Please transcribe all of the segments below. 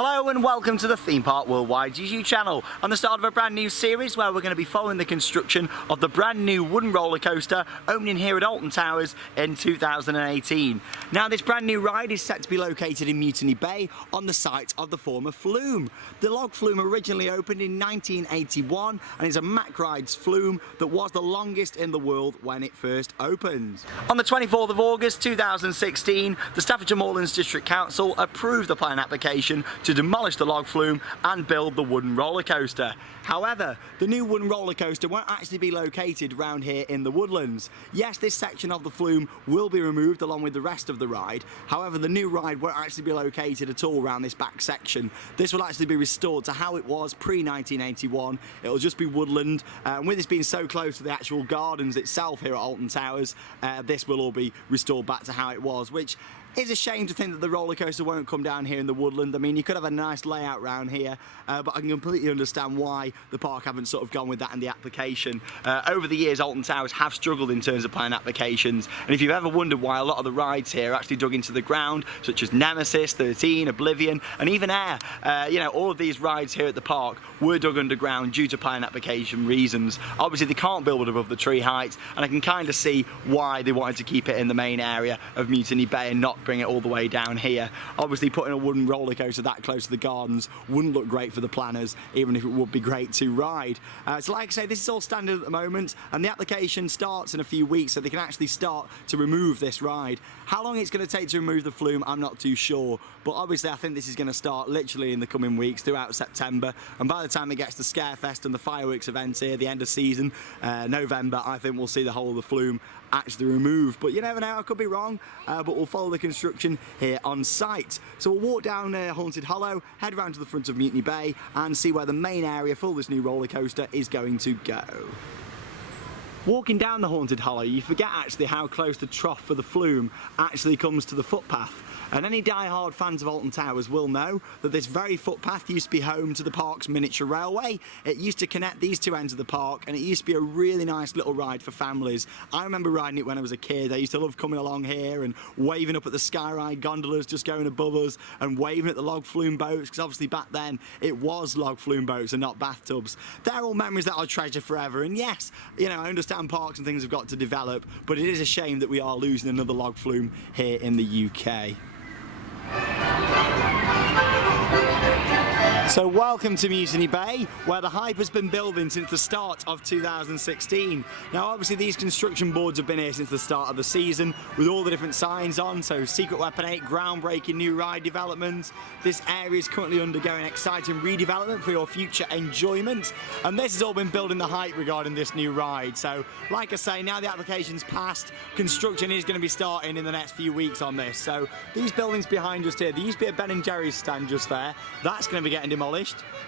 Hello and welcome to the Theme Park Worldwide YouTube channel on the start of a brand new series where we're going to be following the construction of the brand new wooden roller coaster opening here at Alton Towers in 2018. Now this brand new ride is set to be located in Mutiny Bay on the site of the former Flume. The log flume originally opened in 1981 and is a Mack Rides flume that was the longest in the world when it first opened. On the 24th of August 2016, the Staffordshire Moorlands District Council approved the plan application to demolish the log flume and build the wooden roller coaster. However, the new wooden roller coaster won't actually be located round here in the woodlands. Yes, this section of the flume will be removed along with the rest of the ride. However, the new ride won't actually be located at all around this back section. This will actually be restored to how it was pre-1981. It'll just be woodland, and with this being so close to the actual gardens itself here at Alton Towers, this will all be restored back to how it was, which is a shame to think that the roller coaster won't come down here in the woodland. I mean, you could have a nice layout around here, but I can completely understand why the park haven't sort of gone with that in the application. Over the years, Alton Towers have struggled in terms of plan applications, and if you've ever wondered why a lot of the rides here are actually dug into the ground, such as Nemesis, 13, Oblivion, and even Air, you know, all of these rides here at the park were dug underground due to plan application reasons. Obviously, they can't build it above the tree height, and I can kind of see why they wanted to keep it in the main area of Mutiny Bay and not bring it all the way down here. Obviously, putting a wooden roller coaster that close to the gardens wouldn't look great for the planners, even if it would be great to ride. So like I say, this is all standard at the moment, and the application starts in a few weeks, so they can actually start to remove this ride. How long it's going to take to remove the flume, I'm not too sure, but obviously I think this is going to start literally in the coming weeks throughout September, and by the time it gets to Scarefest and the fireworks events here, the end of season, November, I think we'll see the whole of the flume actually removed. But you never know, I could be wrong, but we'll follow the construction here on site. So we'll walk down Haunted Hollow, head round to the front of Mutiny Bay and see where the main area for this new roller coaster is going to go. Walking down the Haunted Hollow, you forget actually how close the trough for the flume actually comes to the footpath. And any die-hard fans of Alton Towers will know that this very footpath used to be home to the park's miniature railway. It used to connect these two ends of the park, and it used to be a really nice little ride for families. I remember riding it when I was a kid. I used to love coming along here and waving up at the sky ride gondolas just going above us and waving at the log flume boats, because obviously back then it was log flume boats and not bathtubs. They're all memories that I'll treasure forever, and yes, you know, I understand parks and things have got to develop, but it is a shame that we are losing another log flume here in the UK. So welcome to Mutiny Bay, where the hype has been building since the start of 2016. Now obviously these construction boards have been here since the start of the season with all the different signs on, so Secret Weapon 8, groundbreaking new ride development. This area is currently undergoing exciting redevelopment for your future enjoyment, and this has all been building the hype regarding this new ride. So like I say, now the application's passed, construction is going to be starting in the next few weeks on this. So these buildings behind us here, there used to be a Ben & Jerry's stand just there, that's going to be getting demolished.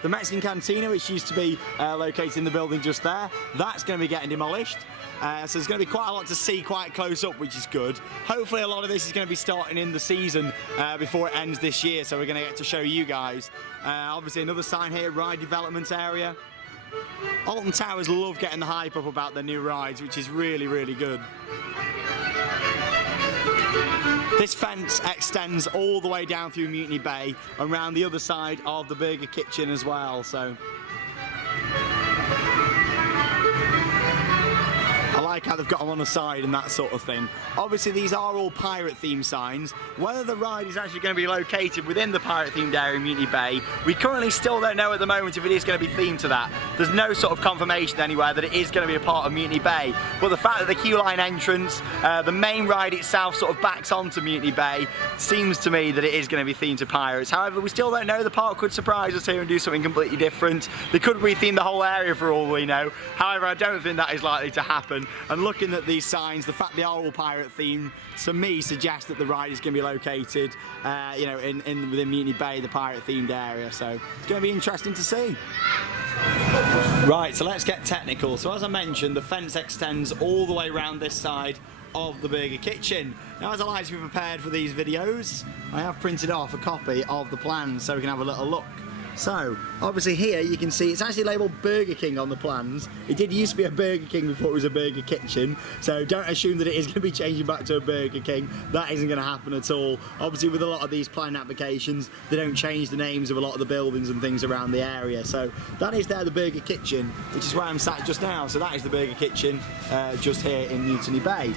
The Mexican Cantina, which used to be located in the building just there, that's going to be getting demolished. So there's going to be quite a lot to see quite close up, which is good. Hopefully a lot of this is going to be starting in the season before it ends this year, so we're going to get to show you guys. Obviously another sign here, ride development area. Alton Towers love getting the hype up about their new rides, which is really, really good. This fence extends all the way down through Mutiny Bay and around the other side of the Burger Kitchen as well, so I like how they've got them on the side and that sort of thing. Obviously these are all pirate themed signs. Whether the ride is actually going to be located within the pirate themed area in Mutiny Bay, we currently still don't know at the moment if it is going to be themed to that. There's no sort of confirmation anywhere that it is going to be a part of Mutiny Bay, but the fact that the queue line entrance, the main ride itself sort of backs onto Mutiny Bay, seems to me that it is going to be themed to pirates. However, we still don't know. The park could surprise us here and do something completely different. They could retheme the whole area for all we know. However, I don't think that is likely to happen. And looking at these signs, the fact they are all pirate themed, to me suggests that the ride is going to be located, you know, within Mutiny Bay, the pirate themed area. So it's going to be interesting to see. Right, so let's get technical. So as I mentioned, the fence extends all the way around this side of the Burger Kitchen. Now, as I like to be prepared for these videos, I have printed off a copy of the plans so we can have a little look. So, obviously here you can see it's actually labelled Burger King on the plans. It did used to be a Burger King before it was a Burger Kitchen, so don't assume that it is going to be changing back to a Burger King. That isn't going to happen at all. Obviously with a lot of these planning applications, they don't change the names of a lot of the buildings and things around the area. So that is there, the Burger Kitchen, which is where I'm sat just now. So that is the Burger Kitchen just here in Mutiny Bay.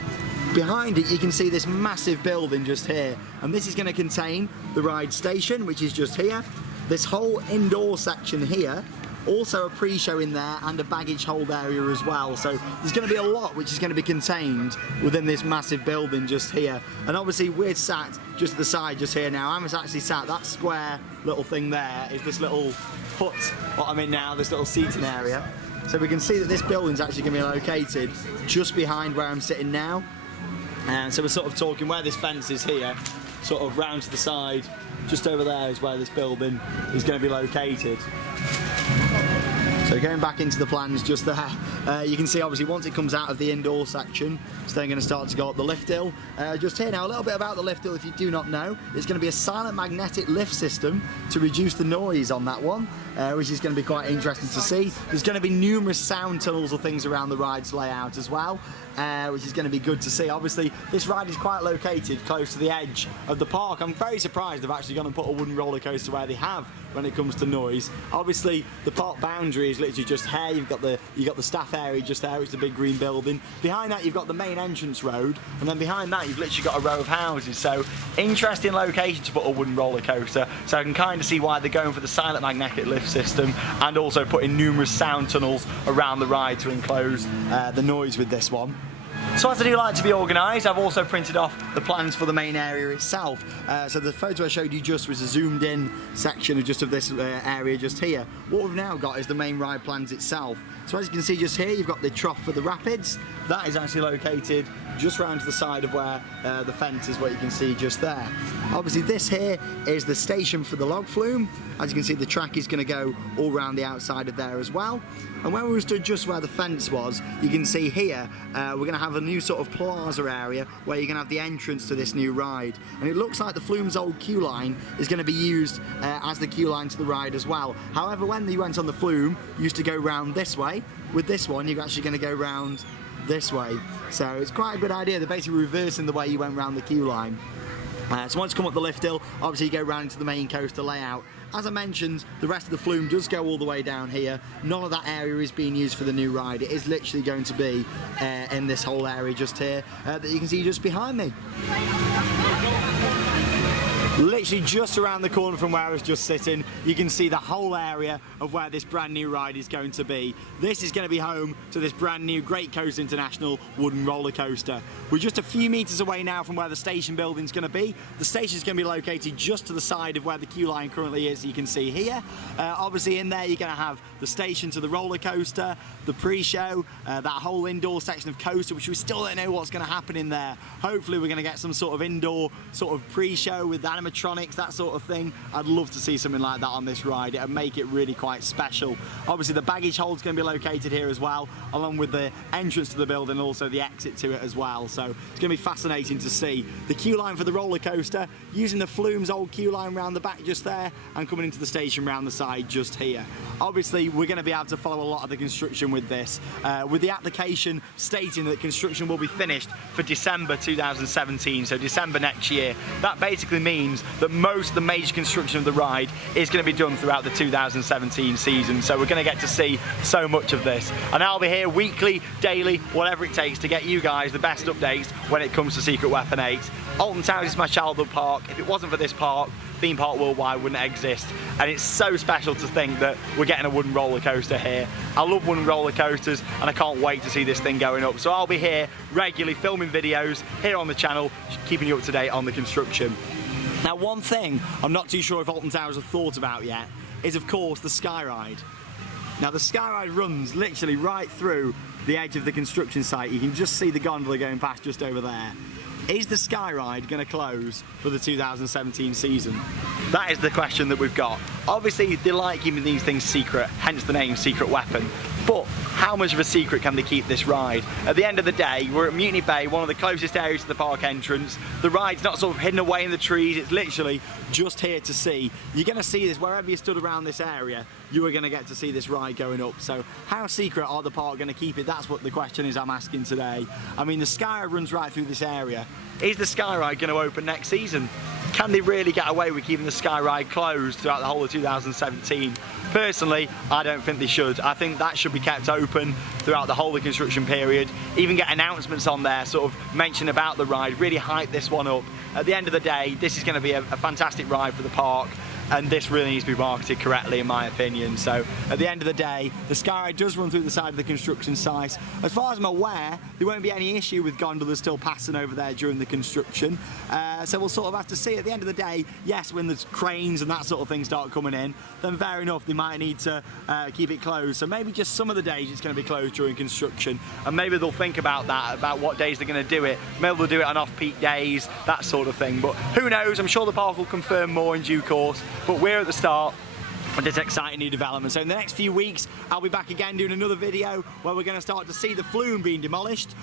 Behind it you can see this massive building just here, and this is going to contain the ride station, which is just here. This whole indoor section here, also a pre-show in there and a baggage hold area as well. So there's going to be a lot which is going to be contained within this massive building just here. And obviously we're sat just at the side just here now. I'm actually sat, that square little thing there is this little hut, what I'm in now, this little seating area. So we can see that this building's actually going to be located just behind where I'm sitting now. And so we're sort of talking where this fence is here, sort of round to the side, just over there is where this building is going to be located. So going back into the plans just there, you can see obviously once it comes out of the indoor section, it's then going to start to go up the lift hill. Just here now, a little bit about the lift hill if you do not know. It's going to be a silent magnetic lift system to reduce the noise on that one, which is going to be quite interesting to see. There's going to be numerous sound tunnels or things around the ride's layout as well, which is going to be good to see. Obviously this ride is quite located close to the edge of the park. I'm very surprised they've actually gone and put a wooden roller coaster where they have when it comes to noise. Obviously the park boundary is literally just here. You've got the staff area just there, which is the big green building. Behind that you've got the main entrance road, and then behind that you've literally got a row of houses. So interesting location to put a wooden roller coaster. So I can kind of see why they're going for the silent magnetic lift system and also putting numerous sound tunnels around the ride to enclose the noise with this one. So as I do like to be organised, I've also printed off the plans for the main area itself. So the photo I showed you just was a zoomed in section of this area just here. What we've now got is the main ride plans itself. So as you can see just here, you've got the trough for the rapids. That is actually located just round to the side of where the fence is, what you can see just there. Obviously this here is the station for the log flume. As you can see, the track is going to go all around the outside of there as well. And when we stood just where the fence was, you can see here we're going to have a new sort of plaza area where you're going to have the entrance to this new ride. And it looks like the Flume's old queue line is going to be used as the queue line to the ride as well. However, when you went on the Flume, you used to go round this way. With this one, you're actually going to go round this way. So it's quite a good idea. They're basically reversing the way you went round the queue line. So once you come up the lift hill, obviously you go round into the main coaster layout. As I mentioned, the rest of the Flume does go all the way down here. None of that area is being used for the new ride. It is literally going to be in this whole area just here that you can see just behind me. Literally just around the corner from where I was just sitting, you can see the whole area of where this brand new ride is going to be. This is going to be home to this brand new Great Coast International wooden roller coaster. We're just a few metres away now from where the station building's going to be. The station is going to be located just to the side of where the queue line currently is, you can see here. Obviously in there you're going to have the station to the roller coaster, the pre-show, that whole indoor section of coaster, which we still don't know what's going to happen in there. Hopefully we're going to get some sort of indoor sort of pre-show with animatronics, that sort of thing. I'd love to see something like that on this ride. It would make it really quite special. Obviously the baggage hold's going to be located here as well, along with the entrance to the building and also the exit to it as well. So it's going to be fascinating to see the queue line for the roller coaster, using the Flume's old queue line round the back just there and coming into the station round the side just here. Obviously we're going to be able to follow a lot of the construction with this, with the application stating that construction will be finished for December 2017, so December next year. That basically means that most of the major construction of the ride is going to be done throughout the 2017 season, so we're going to get to see so much of this, and I'll be here weekly, daily, whatever it takes to get you guys the best updates when it comes to Secret Weapon 8. Alton Towers is my childhood park. If it wasn't for this park, Theme Park Worldwide wouldn't exist, and it's so special to think that we're getting a wooden roller coaster here. I love wooden roller coasters and I can't wait to see this thing going up, so I'll be here regularly filming videos here on the channel, keeping you up to date on the construction. Now one thing I'm not too sure if Alton Towers have thought about yet is of course the Sky Ride. Now the Sky Ride runs literally right through the edge of the construction site. You can just see the gondola going past just over there. Is the Sky Ride going to close for the 2017 season? That is the question that we've got. Obviously they like keeping these things secret, hence the name Secret Weapon. But how much of a secret can they keep this ride? At the end of the day, we're at Mutiny Bay, one of the closest areas to the park entrance. The ride's not sort of hidden away in the trees, it's literally just here to see. You're going to see this wherever you stood around this area, you are going to get to see this ride going up. So how secret are the park going to keep it? That's what the question is I'm asking today. I mean, the sky ride runs right through this area. Is the sky ride going to open next season? Can they really get away with keeping the sky ride closed throughout the whole of 2017? Personally, I don't think they should. I think that should be kept open throughout the whole of the construction period. Even get announcements on there, sort of mention about the ride, really hype this one up. At the end of the day, this is going to be a fantastic ride for the park, and this really needs to be marketed correctly in my opinion. So at the end of the day, the sky ride does run through the side of the construction site. As far as I'm aware, there won't be any issue with gondolas still passing over there during the construction. So we'll sort of have to see. At the end of the day, yes, when there's cranes and that sort of thing start coming in, then fair enough, they might need to keep it closed. So maybe just some of the days it's going to be closed during construction, and maybe they'll think about that, about what days they're going to do it. Maybe they'll do it on off-peak days, that sort of thing. But who knows? I'm sure the park will confirm more in due course. But we're at the start of this exciting new development. So in the next few weeks, I'll be back again doing another video where we're going to start to see the Flume being demolished,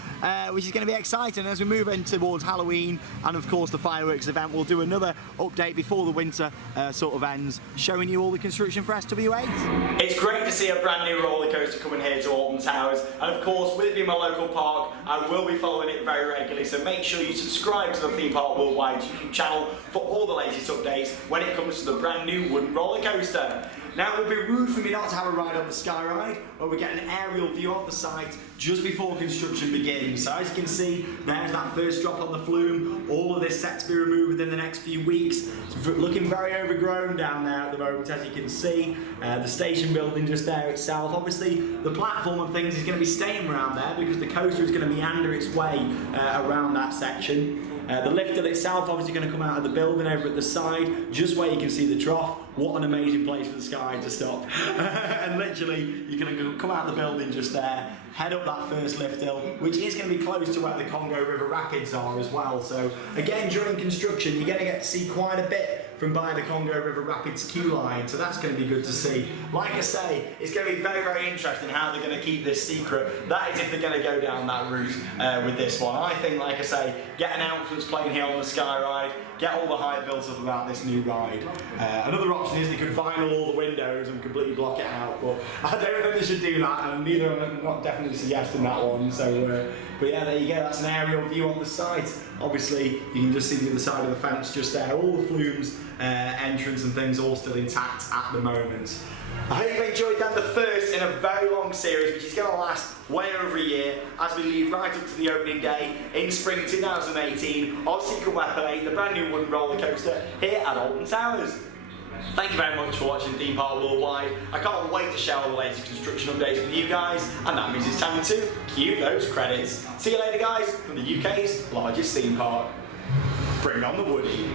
which is going to be exciting. As we move in towards Halloween and of course the fireworks event, we'll do another update before the winter sort of ends, showing you all the construction for SW8. It's great to see a brand new roller coaster coming here to Alton Towers, and of course with it being my local park, I will be following it very regularly, so make sure you subscribe to the Theme Park Worldwide YouTube channel for all the latest updates when it comes to the brand new wooden roller coaster. Now, it would be rude for me not to have a ride on the sky ride, where we get an aerial view of the site just before construction begins. So as you can see, there's that first drop on the Flume. All of this set to be removed within the next few weeks. It's looking very overgrown down there at the moment, as you can see. The station building just there itself. Obviously, the platform and things is going to be staying around there because the coaster is going to meander its way around that section. The lift hill itself obviously going to come out of the building over at the side, just where you can see the trough. What an amazing place for the sky to stop. And literally, you're going to come out of the building just there, head up that first lift hill, which is going to be close to where the Congo River Rapids are as well. So again, during construction, you're going to get to see quite a bit from by the Congo River Rapids queue line, so that's going to be good to see. Like I say, it's going to be very, very interesting how they're going to keep this secret. That is if they're going to go down that route with this one. I think, like I say, get announcements playing here on the Sky Ride, get all the hype built up about this new ride. Another option is they could vinyl all the windows and completely block it out, but I don't think they should do that, and neither I'm not definitely suggesting that one. So, but yeah, there you go, that's an aerial view on the site. Obviously, you can just see the other side of the fence just there, all the Flume's entrance and things all still intact at the moment. I hope you enjoyed that, the first in a very long series, which is going to last way over a year, as we lead right up to the opening day in spring 2018 of Secret Weapon 8, the brand new wooden roller coaster here at Alton Towers. Thank you very much for watching Theme Park Worldwide. I can't wait to share all the latest construction updates with you guys, and that means it's time to cue those credits. See you later, guys, from the UK's largest theme park. Bring on the woody.